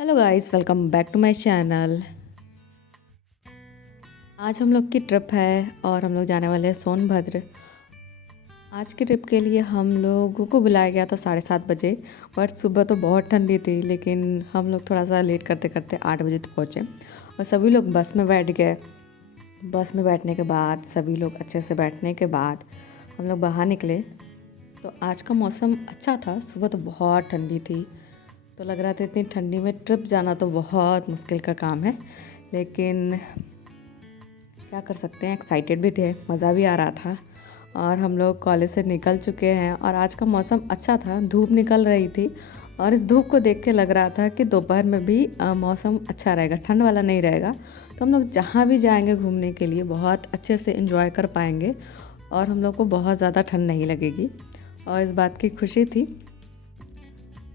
Hello guys, welcome back to my channel. आज हम लोग की ट्रिप है और हम लोग जाने वाले हैं सोनभद्र। आज की ट्रिप के लिए हम लोगों को बुलाया गया था 7:30 बजे, बट सुबह तो बहुत ठंडी थी, लेकिन हम लोग थोड़ा सा लेट करते करते 8 बजे तक पहुँचे और सभी लोग बस में बैठ गए। बस में बैठने के बाद सभी लोग अच्छे से बैठने के बाद हम लोग बाहर निकले। तो आज का मौसम अच्छा था, सुबह तो बहुत ठंडी थी, तो लग रहा था इतनी ठंडी में ट्रिप जाना तो बहुत मुश्किल का काम है, लेकिन क्या कर सकते हैं, एक्साइटेड भी थे, मज़ा भी आ रहा था। और हम लोग कॉलेज से निकल चुके हैं और आज का मौसम अच्छा था, धूप निकल रही थी और इस धूप को देख के लग रहा था कि दोपहर में भी मौसम अच्छा रहेगा, ठंड वाला नहीं रहेगा। तो हम लोग जहाँ भी जाएंगे घूमने के लिए बहुत अच्छे से एंजॉय कर पाएंगे और हम लोग को बहुत ज़्यादा ठंड नहीं लगेगी, और इस बात की खुशी थी।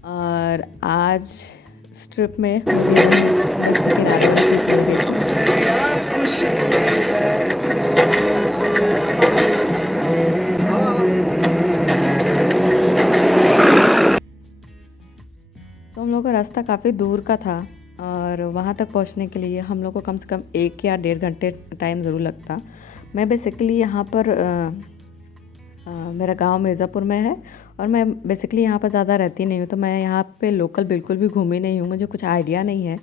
और आज इस ट्रिप में मुझे अपनी स्कूटी राधा नसीब हो गई। तो हम लोग का रास्ता काफ़ी दूर का था और वहाँ तक पहुँचने के लिए हम लोग को कम से कम 1 या 1.5 घंटे टाइम ज़रूर लगता। मैं बेसिकली यहाँ पर मेरा गांव मिर्ज़ापुर में है और मैं बेसिकली यहाँ पर ज़्यादा रहती नहीं हूँ, तो मैं यहाँ पे लोकल बिल्कुल भी घूमी नहीं हूँ, मुझे कुछ आइडिया नहीं है।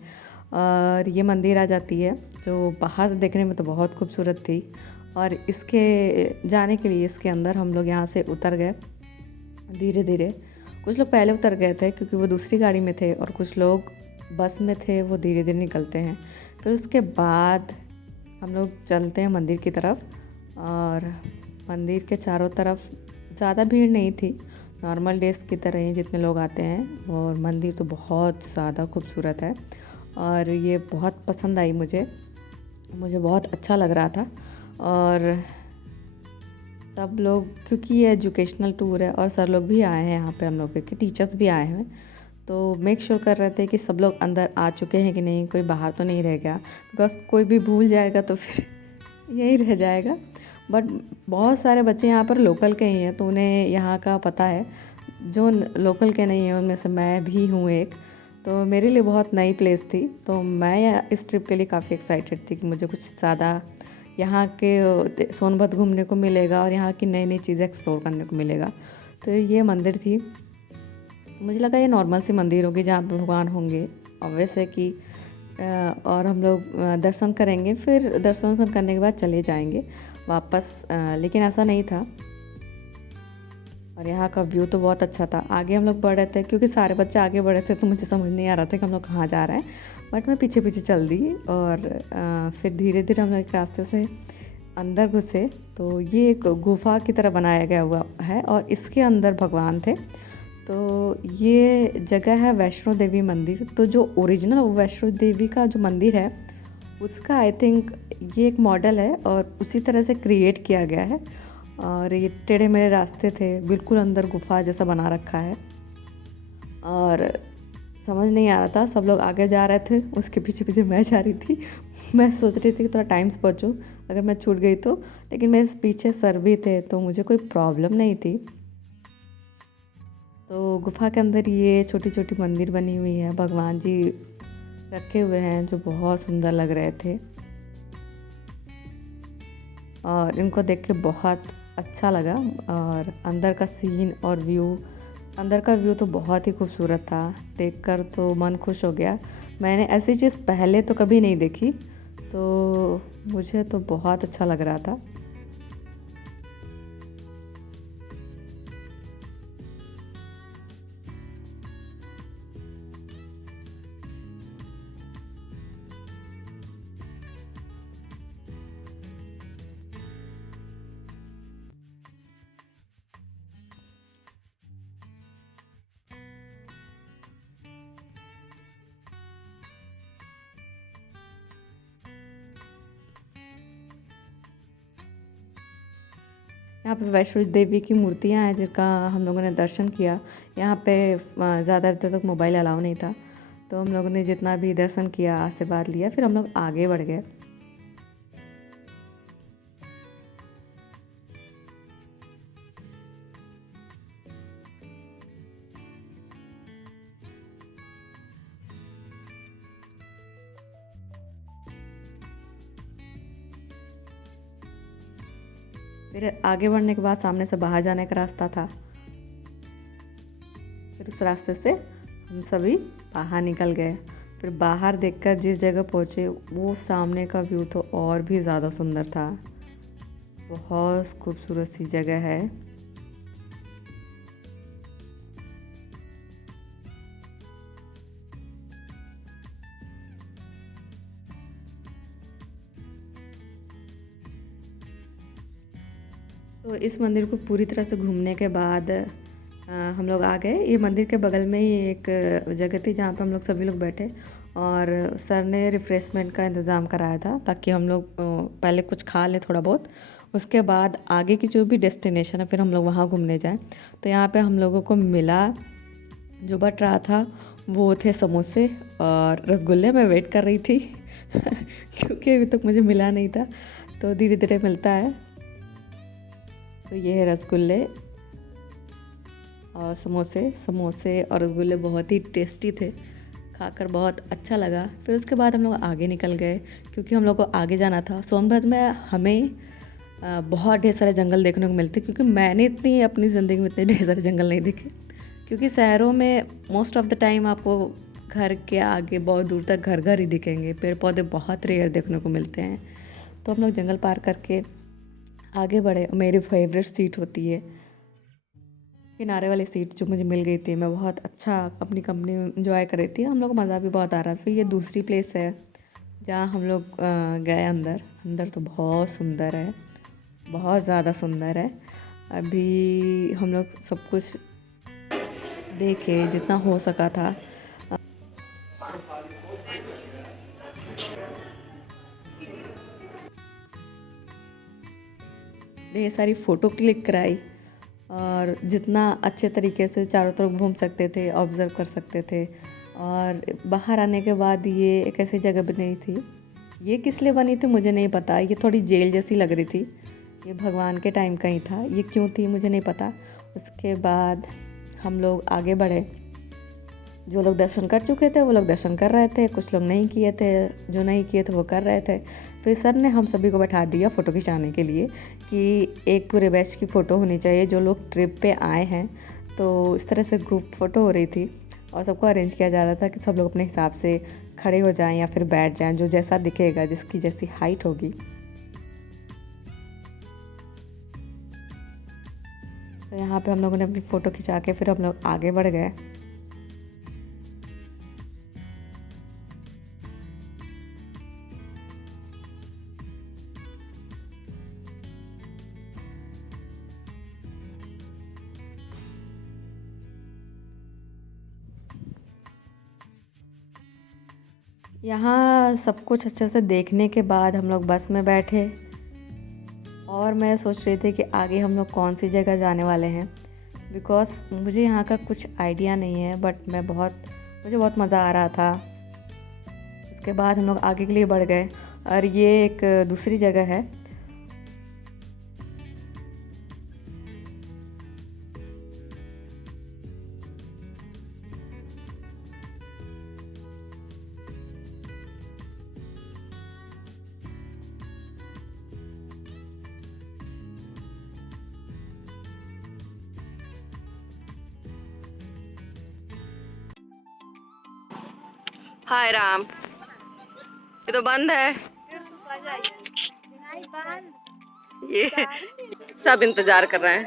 और ये मंदिर आ जाती है जो बाहर से देखने में तो बहुत खूबसूरत थी, और इसके जाने के लिए इसके अंदर हम लोग यहाँ से उतर गए धीरे धीरे। कुछ लोग पहले उतर गए थे क्योंकि वो दूसरी गाड़ी में थे, और कुछ लोग बस में थे, वो धीरे धीरे निकलते हैं। फिर उसके बाद हम लोग चलते हैं मंदिर की तरफ, और मंदिर के चारों तरफ ज़्यादा भीड़ नहीं थी, नॉर्मल डेज़ की तरह ही जितने लोग आते हैं। और मंदिर तो बहुत ज़्यादा खूबसूरत है और ये बहुत पसंद आई मुझे बहुत अच्छा लग रहा था। और सब लोग, क्योंकि ये एजुकेशनल टूर है और सर लोग भी आए हैं यहाँ पे, हम लोग के टीचर्स भी आए हैं, तो मेक श्योर कर रहे थे कि सब लोग अंदर आ चुके हैं कि नहीं, कोई बाहर तो नहीं रह गया, बिकॉज कोई भी भूल जाएगा तो फिर यही रह जाएगा। बट बहुत सारे बच्चे यहाँ पर लोकल के ही हैं, तो उन्हें यहाँ का पता है। जो लोकल के नहीं हैं उनमें से मैं भी हूँ एक, तो मेरे लिए बहुत नई प्लेस थी, तो मैं इस ट्रिप के लिए काफ़ी एक्साइटेड थी कि मुझे कुछ ज़्यादा यहाँ के सोनभद्र घूमने को मिलेगा और यहाँ की नई नई चीज़ें एक्सप्लोर करने को मिलेगा। तो ये मंदिर थी, तो मुझे लगा ये नॉर्मल सी मंदिर होगी जहाँ पे भगवान होंगे ऑब्वियस है कि और हम लोग दर्शन करेंगे, फिर दर्शन करने के बाद चले जाएंगे वापस, लेकिन ऐसा नहीं था। और यहाँ का व्यू तो बहुत अच्छा था। आगे हम लोग बढ़ रहे थे, क्योंकि सारे बच्चे आगे बढ़ रहे थे तो मुझे समझ नहीं आ रहा था कि हम लोग कहाँ जा रहे हैं, बट मैं पीछे पीछे चल दी। और फिर धीरे धीरे हम लोग एक रास्ते से अंदर घुसे, तो ये एक गुफा की तरह बनाया गया हुआ है और इसके अंदर भगवान थे। तो ये जगह है वैष्णो देवी मंदिर। तो जो ओरिजिनल वैष्णो देवी का जो मंदिर है उसका आई थिंक ये एक मॉडल है और उसी तरह से क्रिएट किया गया है। और ये टेढ़े मेढ़े रास्ते थे, बिल्कुल अंदर गुफा जैसा बना रखा है, और समझ नहीं आ रहा था। सब लोग आगे जा रहे थे, उसके पीछे पीछे मैं जा रही थी। मैं सोच रही थी कि थोड़ा टाइम से पहुँचूँ, अगर मैं छूट गई तो, लेकिन मेरे पीछे सर भी थे तो मुझे कोई प्रॉब्लम नहीं थी। तो गुफा के अंदर ये छोटी छोटी मंदिर बनी हुई है, भगवान जी रखे हुए हैं जो बहुत सुंदर लग रहे थे, और इनको देख के बहुत अच्छा लगा। और अंदर का सीन और व्यू, अंदर का व्यू तो बहुत ही खूबसूरत था, देखकर तो मन खुश हो गया। मैंने ऐसी चीज़ पहले तो कभी नहीं देखी, तो मुझे तो बहुत अच्छा लग रहा था। यहाँ पे वैष्णो देवी की मूर्तियाँ हैं जिनका हम लोगों ने दर्शन किया। यहाँ पे ज़्यादा देर तक मोबाइल अलाउ नहीं था, तो हम लोगों ने जितना भी दर्शन किया, आशीर्वाद लिया, फिर हम लोग आगे बढ़ गए। फिर आगे बढ़ने के बाद सामने से बाहर जाने का रास्ता था। फिर उस रास्ते से हम सभी बाहर निकल गए। फिर बाहर देखकर जिस जगह पहुँचे वो सामने का व्यू तो और भी ज़्यादा सुंदर था। बहुत खूबसूरत सी जगह है। तो इस मंदिर को पूरी तरह से घूमने के बाद हम लोग आ गए। ये मंदिर के बगल में ही एक जगह थी जहाँ पे हम लोग सभी लोग बैठे और सर ने रिफ़्रेशमेंट का इंतज़ाम कराया था ताकि हम लोग पहले कुछ खा लें थोड़ा बहुत, उसके बाद आगे की जो भी डेस्टिनेशन है फिर हम लोग वहाँ घूमने जाएं। तो यहाँ पे हम लोगों को मिला, जो बट रहा था वो थे समोसे और रसगुल्ले। मैं वेट कर रही थी क्योंकि अभी तक मुझे मिला नहीं था, तो धीरे धीरे मिलता है। तो ये है रसगुल्ले और समोसे और रसगुल्ले बहुत ही टेस्टी थे, खाकर बहुत अच्छा लगा। फिर उसके बाद हम लोग आगे निकल गए क्योंकि हम लोग को आगे जाना था। सोनभद्र में हमें बहुत ढेर सारे जंगल देखने को मिलते, क्योंकि मैंने इतनी अपनी ज़िंदगी में इतने ढेर सारे जंगल नहीं देखे। क्योंकि शहरों में मोस्ट ऑफ़ द टाइम आपको घर के आगे बहुत दूर तक घर घर ही दिखेंगे, पेड़ पौधे बहुत रेयर देखने को मिलते हैं। तो हम लोग जंगल पार करके आगे बढ़े। मेरी फेवरेट सीट होती है किनारे वाली सीट, जो मुझे मिल गई थी। मैं बहुत अच्छा अपनी कंपनी इंजॉय कर रही थी, हम लोग को मज़ा भी बहुत आ रहा था। फिर ये दूसरी प्लेस है जहाँ हम लोग गए अंदर। अंदर तो बहुत सुंदर है, बहुत ज़्यादा सुंदर है। अभी हम लोग सब कुछ देखे जितना हो सका था। ढेर सारी फ़ोटो क्लिक कराई और जितना अच्छे तरीके से चारों तरफ घूम सकते थे, ऑब्ज़र्व कर सकते थे। और बाहर आने के बाद ये एक ऐसी जगह बनी थी, ये किस लिए बनी थी मुझे नहीं पता। ये थोड़ी जेल जैसी लग रही थी, ये भगवान के टाइम का ही था। ये क्यों थी मुझे नहीं पता। उसके बाद हम लोग आगे बढ़े। जो लोग दर्शन कर चुके थे वो लोग दर्शन कर रहे थे, कुछ लोग नहीं किए थे, जो नहीं किए थे वो कर रहे थे। फिर सर ने हम सभी को बैठा दिया फ़ोटो खिंचाने के लिए कि एक पूरे बैच की फ़ोटो होनी चाहिए जो लोग ट्रिप पे आए हैं। तो इस तरह से ग्रुप फ़ोटो हो रही थी और सबको अरेंज किया जा रहा था कि सब लोग अपने हिसाब से खड़े हो जाएं या फिर बैठ जाएं, जो जैसा दिखेगा, जिसकी जैसी हाइट होगी। तो यहाँ पे हम लोगों ने अपनी फ़ोटो खिंचा के फिर हम लोग आगे बढ़ गए। यहाँ सब कुछ अच्छे से देखने के बाद हम लोग बस में बैठे और मैं सोच रही थी कि आगे हम लोग कौन सी जगह जाने वाले हैं, बिकॉज़ मुझे यहाँ का कुछ आइडिया नहीं है। बट मुझे बहुत मज़ा आ रहा था। इसके बाद हम लोग आगे के लिए बढ़ गए और ये एक दूसरी जगह है। हाय राम, ये तो बंद है। ये सब इंतजार कर रहे हैं।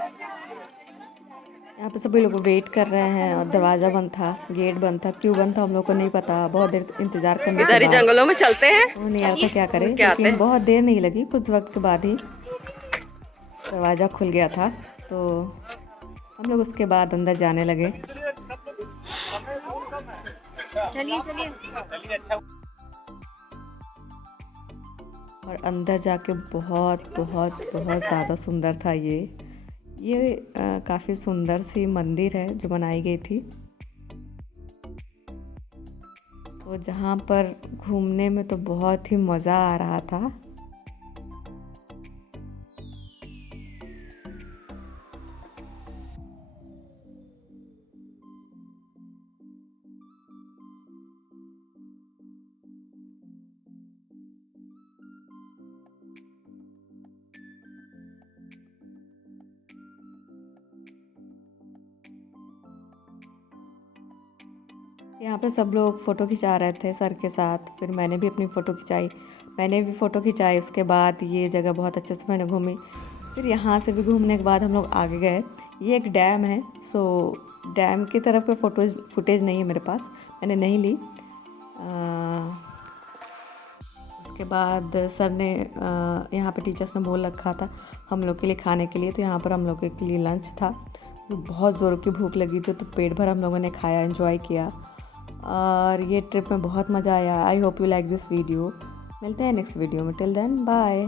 यहाँ पे सभी लोग वेट कर रहे हैं और दरवाज़ा बंद था, गेट बंद था। क्यों बंद था हम लोग को नहीं पता। बहुत देर इंतजार करने के बाद इधर ही जंगलों में चलते हैं, नहीं आता क्या करें। लेकिन बहुत देर नहीं लगी, कुछ वक्त के बाद ही दरवाज़ा खुल गया था। तो हम लोग उसके बाद अंदर जाने लगे। चलिए और अंदर जाके बहुत बहुत बहुत ज़्यादा सुंदर था। ये काफ़ी सुंदर सी मंदिर है जो बनाई गई थी। तो जहाँ पर घूमने में तो बहुत ही मज़ा आ रहा था। यहाँ पे सब लोग फ़ोटो खिंचा रहे थे सर के साथ, फिर मैंने भी अपनी फ़ोटो खिंचाई। उसके बाद ये जगह बहुत अच्छे से मैंने घूमी। फिर यहाँ से भी घूमने के बाद हम लोग आगे गए। ये एक डैम है, सो डैम की तरफ का फुटेज नहीं है मेरे पास, मैंने नहीं ली। उसके बाद सर ने यहाँ पे टीचर्स ने बोल रखा था हम लोग के लिए खाने के लिए, तो यहाँ पर हम लोग के लिए लंच था। तो बहुत ज़ोर की भूख लगी थी, तो पेट भर हम लोगों ने खाया, एंजॉय किया, और ये ट्रिप में बहुत मज़ा आया। I hope you like this video. मिलते हैं नेक्स्ट वीडियो में, टिल देन बाय।